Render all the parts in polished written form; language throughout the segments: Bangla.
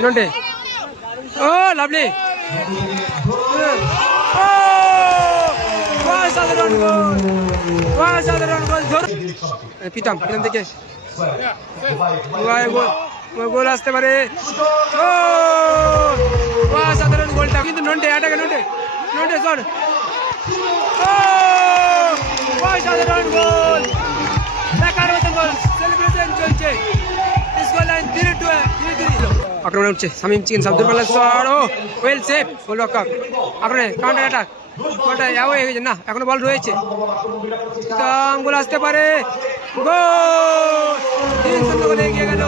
Nonte. Oh, lovely. Oh, অসাধারণ গোল। পিতাম থেকে গোল আসতে পারে। অসাধারণ গোলটা কিন্তু নন্টে অ্যাটাকে নন্টে শট। অসাধারণ গোল, দেখার মতো গোল। সেলিব্রেশন চলছে। আক্রমণে উঠছে শামীম চিকেন সাবদুল পাল্লা শট। ও ওয়েল সেভ, গোল রক্ষক। আক্রমণে কাউন্টার অ্যাটাক। গোলটা অ্যাওয়ে হয়ে গেছে না, এখনো বল রয়েছে। গোল আসতে পারে। গোল 3-0 গোলে এগিয়ে গেল।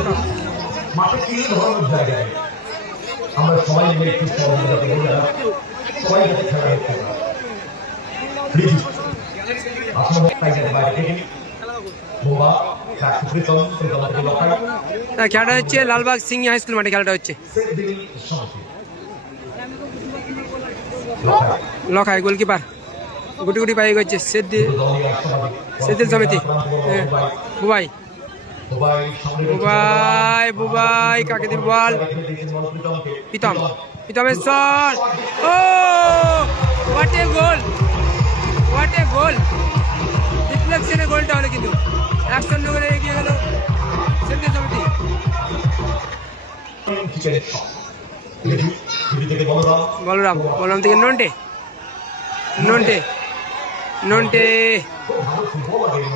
খেলাটা হচ্ছে লালবাগ সিংহি হাই স্কুল মাঠে খেলাটা হচ্ছে। লখাই গোলকিপার গুটি পায়ে গেছে সেদিল সমিতি। বুবাই কাকে দিব বল। পিতমের শট। ও হোয়াট এ গোল। রিফ্লেকশনে গোলটা হলো কিন্তু 1-0 গোলে এগিয়ে গেল সেদিল সমিতি। বলরাম থেকে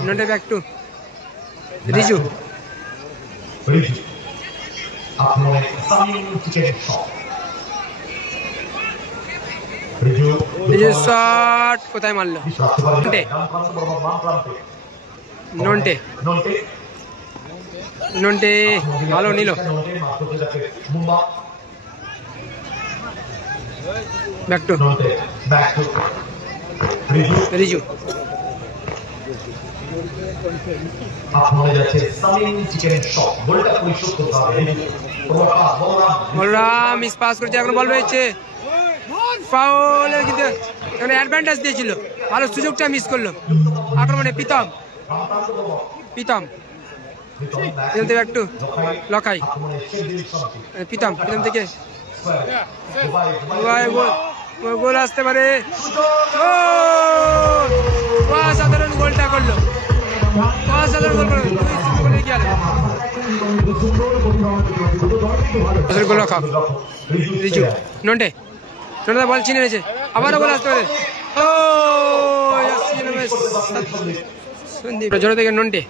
Nonte back to Riju shot কোথায় মারলো। নন্টে ভালো নিল। Back to Riju. Balaram miss pass করছে, এখন বল রয়েছে। ফাউলের কিন্তু এখানে অ্যাডভান্টেজ দিয়েছিল, ভালো সুযোগটা মিস করলো। আক্রমণে পিতম ব্যাক টু লখাই। পিতম থেকে গোল আসতে পারে। অসাধারণ গোলটা করলো। গোল রিজু নন্টে বল ছিনে নিয়েছে, আবারও গোল আসতে পারে। জোরে থেকে নন্টে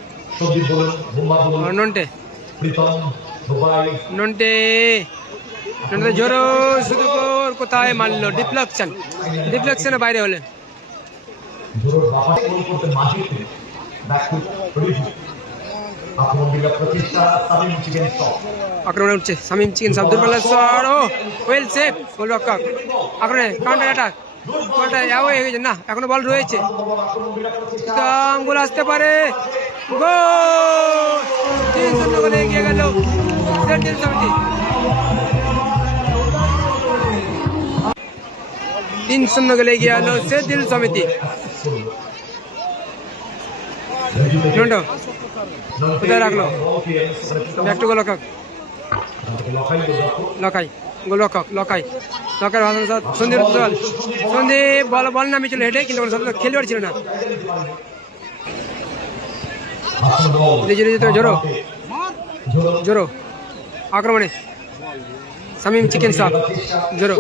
জোরো শুধু কোথায় মারলো। ডিফ্লেকশনে বাইরে হলেন। আক্রমণে উঠছে শামীম চিকেন সাবদুল পাল্লা শট। ও ওয়েল সেভ, গোল রক্ষক। আক্রমণে কাউন্টার অ্যাটাক। গোলটা অ্যাওয়ে হয়ে গেছে না, এখনো বল রয়েছে। গোল আসতে পারে। গোল 3-0 গোলে এগিয়ে গেল সেদিল সমিতি। 3-0 গোলে এগিয়ে গেল সেদিল সমিতি। কোথায় রাখলো ব্যাক টু গোলরক্ষক লখাই সন্দীপ বল নামে ছিল হেঁটে, কিন্তু খেলোয়াড় ছিল না। জোরো আক্রমণে Shamim chicken shot. Joro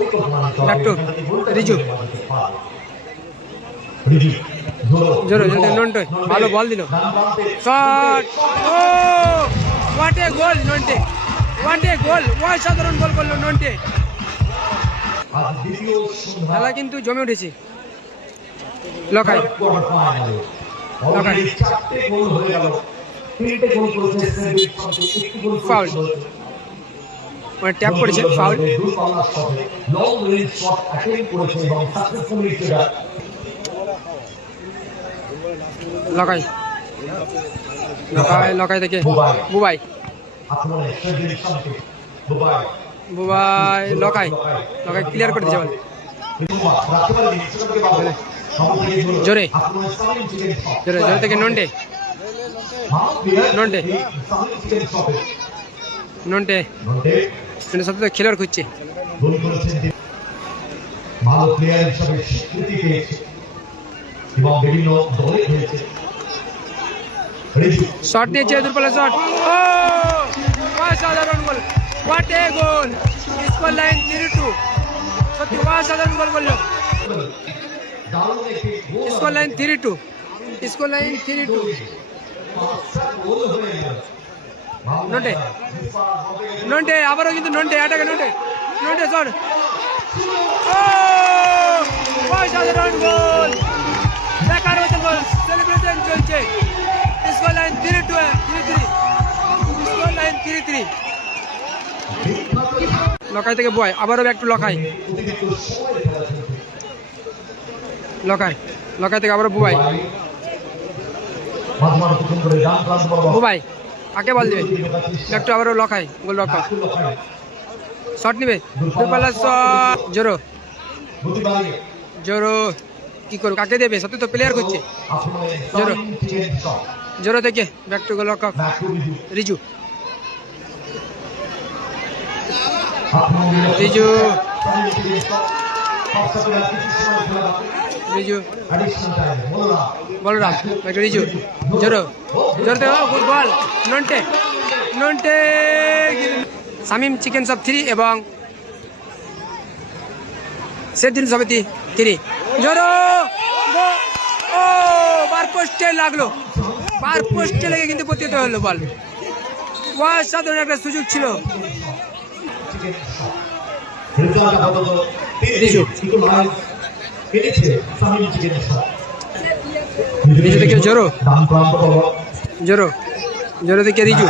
back to Riju. Nonte ভালো বল দিল। শট। ও হোয়াট এ গোল নন্টে, অসাধারণ গোল করলো নন্টে। খেলা কিন্তু জমে উঠেছে। লখাই ফাউল, ট্যাপ করেছে, ফাউল। লখাই থেকে বুবাই লখাই ক্লিয়ার করে দিয়েছে বল। জোরে থেকে নন্টে নন্টে নন্টে সত্যি খেলোয়াড় খুঁজছে। ভালো প্লেয়ার হিসেবে স্বীকৃতি পেয়েছে এবং বিভিন্ন দলে খেলেছে। শট দিয়েছে দূরপাল্লা শট, ও অসাধারণ goal, what a goal, score line 3-2, সত্যি অসাধারণ গোল করলো। Score line 3-2, score line 3-2। Nonte Nonte আবারও কিন্তু নন্টে অ্যাটাকে নন্টে নন্টে শট, ও অসাধারণ গোল, দেখার মতো গোল, সেলিব্রেশন চলছে। Score line 3-2, 3-3, score line 3-3। Lakai থেকে বয়, আবারও ব্যাক টু লকাই, লকাই লকাই থেকে আবারও বুবাই, বুবাই আগে বল দিবে, ব্যাক টু আবারও লকাই, গোল রক্ষক শট নিবে, দূরপাল্লা শট, জোরো জোরো কি করবে, কাকে দেবে, সত্যি তো প্লেয়ার করছে। জোরো জোরো থেকে ব্যাক টু গোল রক্ষক রিজু, রিজু রিজু বলরাম রিজু, জোরো জোরতে good ball, Nonte Nonte, Shamim chicken shop 3 এবং সেদিন সমিতি 3, জোরো ও বার পোস্টে লাগলো, বার পোস্টে লেগে কিন্তু প্রতিহত হলো বল। অসাধারণ একটা সুযোগ ছিল। রিজু রিজু থেকে জোরো জোরো জোরো থেকে রিজু,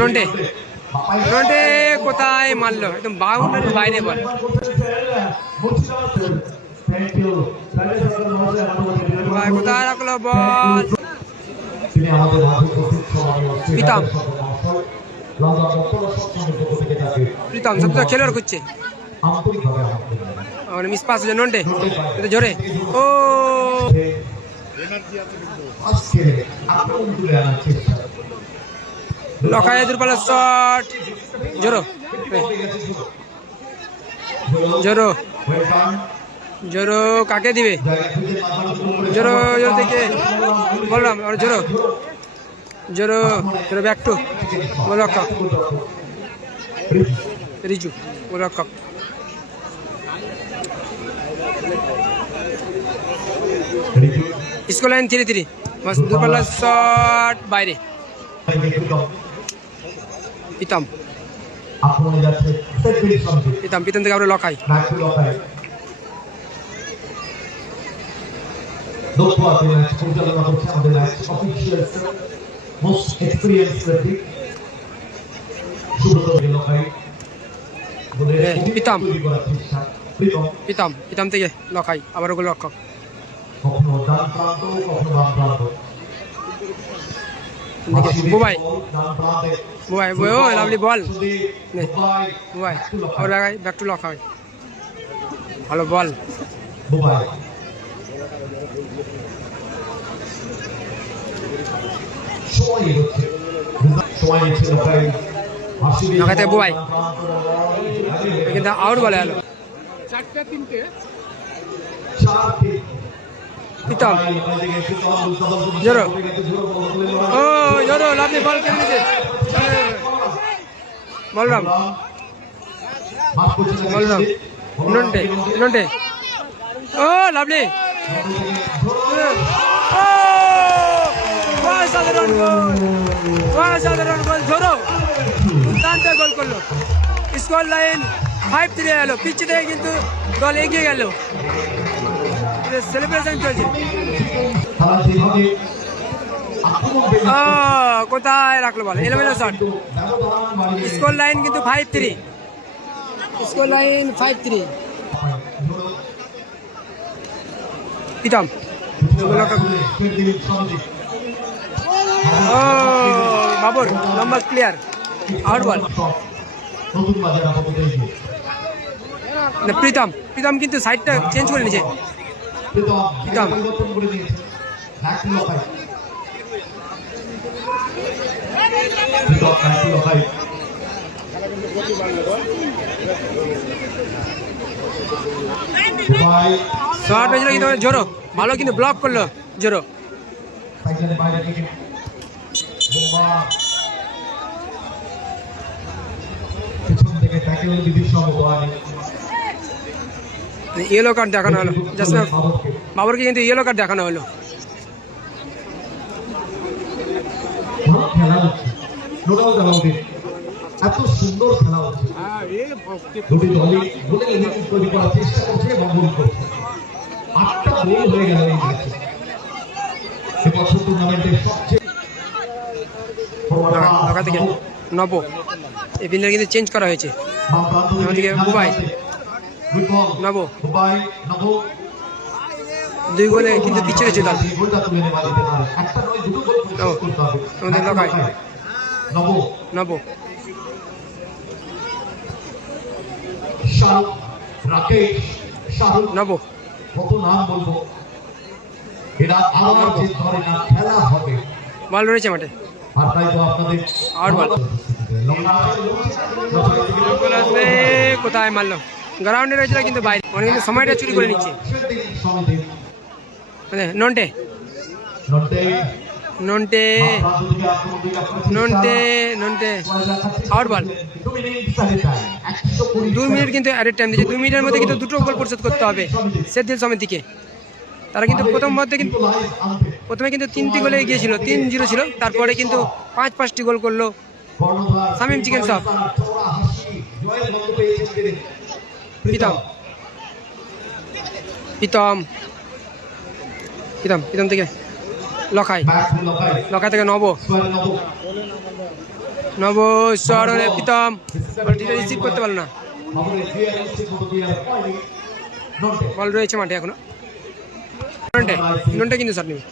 নন্টে নন্টে কোথায় মারলো, একদম বাউন্ডারির বাইরে বল। কোথায় রাখলো বল, প্রীতম প্রীতম সত্যি খেলোয়াড় খুঁজছে, মিস পাস নন্টে জোরে, ও লখায় দূরপাল্লা শট, জোরো জোরো জোরো কাকে দিবে, জোরো জোরো থেকে বললাম, জোরো জোরো জোরো ব্যাক টু গোল রক্ষক রিজু, গোল রক্ষক স্কোর লাইন 3-3, দূরপাল্লা শট বাইরে, প্রীতম প্রীতম প্রীতম থেকে আমরা লখাই, প্রীতম প্রীতম প্রীতম থেকে লখাই, আবার গোল রক্ষক বুবাই বুবাই বুবাই, ও লাভলি বল, বুবাই আবার ব্যাক টু লখাই, ভালো বল। লখাইতে বুবাই কিন্তু আউট বলে গেল, 4-3। প্রীতম জোরো, ও জোরো লাভলি বল কেন নিতে, বলরাম বলরাম নন্টে নন্টে, ও লাভলি, ও অসাধারণ গোল, অসাধারণ গোল, জোরো দুর্দান্ত গোল করলো। স্কোর লাইন 5-3 এলো, পিচ থেকে কিন্তু দল এগিয়ে গেল, সেলিব্রেশন চলছে। কোথায় রাখলো বল, এলোমেলো শট, স্কোর লাইন কিন্তু 5-3, স্কোর লাইন 5-3। প্রীতম ও বাবর লম্বা ক্লিয়ার, আউট বল, নতুন বাজার আপাতত এগিয়ে। প্রীতম কিন্তু সাইডটা চেঞ্জ করে নিয়েছে। প্রীতম পরিবর্তন করে দিয়েছে। লাকি লকাই। প্রীতম লাকি লকাই। ভাই শর্ট হয়েছিল কিন্তু জোরো ভালো কিন্তু ব্লক করলো জোরো। সাইকেলের বাইরে থেকে বোমা পিছন থেকে ট্যাকেল বিধির সমবায় ইয়েলো কার্ড দেখানো হলো জাসমিন বাবরকে কিন্তু ইয়েলো কার্ড দেখানো হলো। ভালো খেলা হচ্ছে, নো ডাউট অ্যাবাউট ইট। এত সুন্দর খেলা হচ্ছে, দুটি দলই গোলে এলিমিনেট তৈরি করার চেষ্টা করছে এবং গোল করছে। 8টা গোল হয়ে গেল এই ম্যাচে। এবছর টুর্নামেন্টের সবচেয়ে ঢাকা থেকে নব এই ফিল্ডার কিন্তু চেঞ্জ করা হয়েছে। আমাদেরকে বুবাই নব 2 গোলে কিন্তু পিছিয়ে রয়েছে দল। আমাদের লকাই নব শাহরুখ রাকেশ শাহরুখ নব কত নাম বলবো, এরা আবার যে ধরে না খেলা হবে। বল রয়েছে মাঠে আর তাই তো আপনাদের আউট বল আসবে কোথায় মারলো গ্রাউন্ডে রয়েছিল কিন্তু বাইরে অনেক কিন্তু সময়টা চুরি করে নিচ্ছে। নন্টে নন্টে নন্টে নন্টে আউট বল। 2 মিনিট কিন্তু অ্যাডেড টাইম দিয়েছে। 2 মিনিটের মধ্যে কিন্তু 2টো গোল পরিশোধ করতে হবে সেদিল সমিতিকে। তারা কিন্তু প্রথমে কিন্তু 3টি গোলে এগিয়েছিল, 3-0 ছিল। তারপরে কিন্তু 5-5টি গোল করলো শামীম চিকেন শপ। প্রীতম প্রীতম প্রীতম প্রীতম থেকে লখাই থেকে নব শহরে প্রীতম রিসিভ করতে পারলো না। বল রয়েছে মাঠে এখনো নন্টে কিন্তু শট নেবে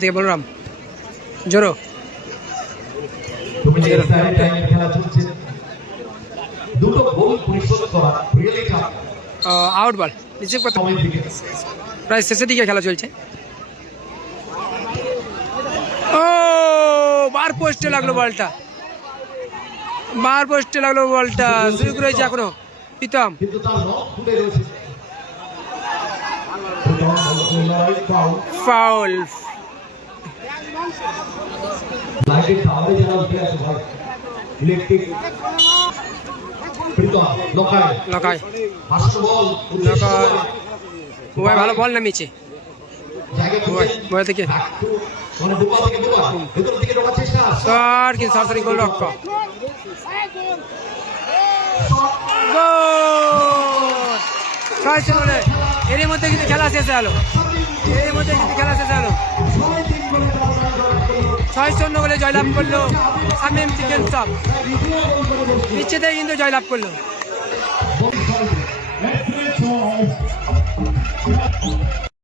থেকে বলরাম জোরো আউট বল রিসিভ করতে প্রায় শেষের দিকে খেলা চলছে। ও বার পোস্টে লাগলো বলটা, বার পোস্টে লাগলো বলটা। সুযোগ রয়েছে এখনো প্রীতম ফাউল। লকাই ওই ভালো বল নামিয়েছে থেকে কিন্তু সরাসরি গোল রক্ষক এর মধ্যে কিন্তু খেলা শেষ হলো, এর মধ্যে কিন্তু খেলা শেষ হলো। 6-0 গোলে জয়লাভ করলো শামীম চিকেন শপ। নিশ্চিতেই কিন্তু জয়লাভ করলো।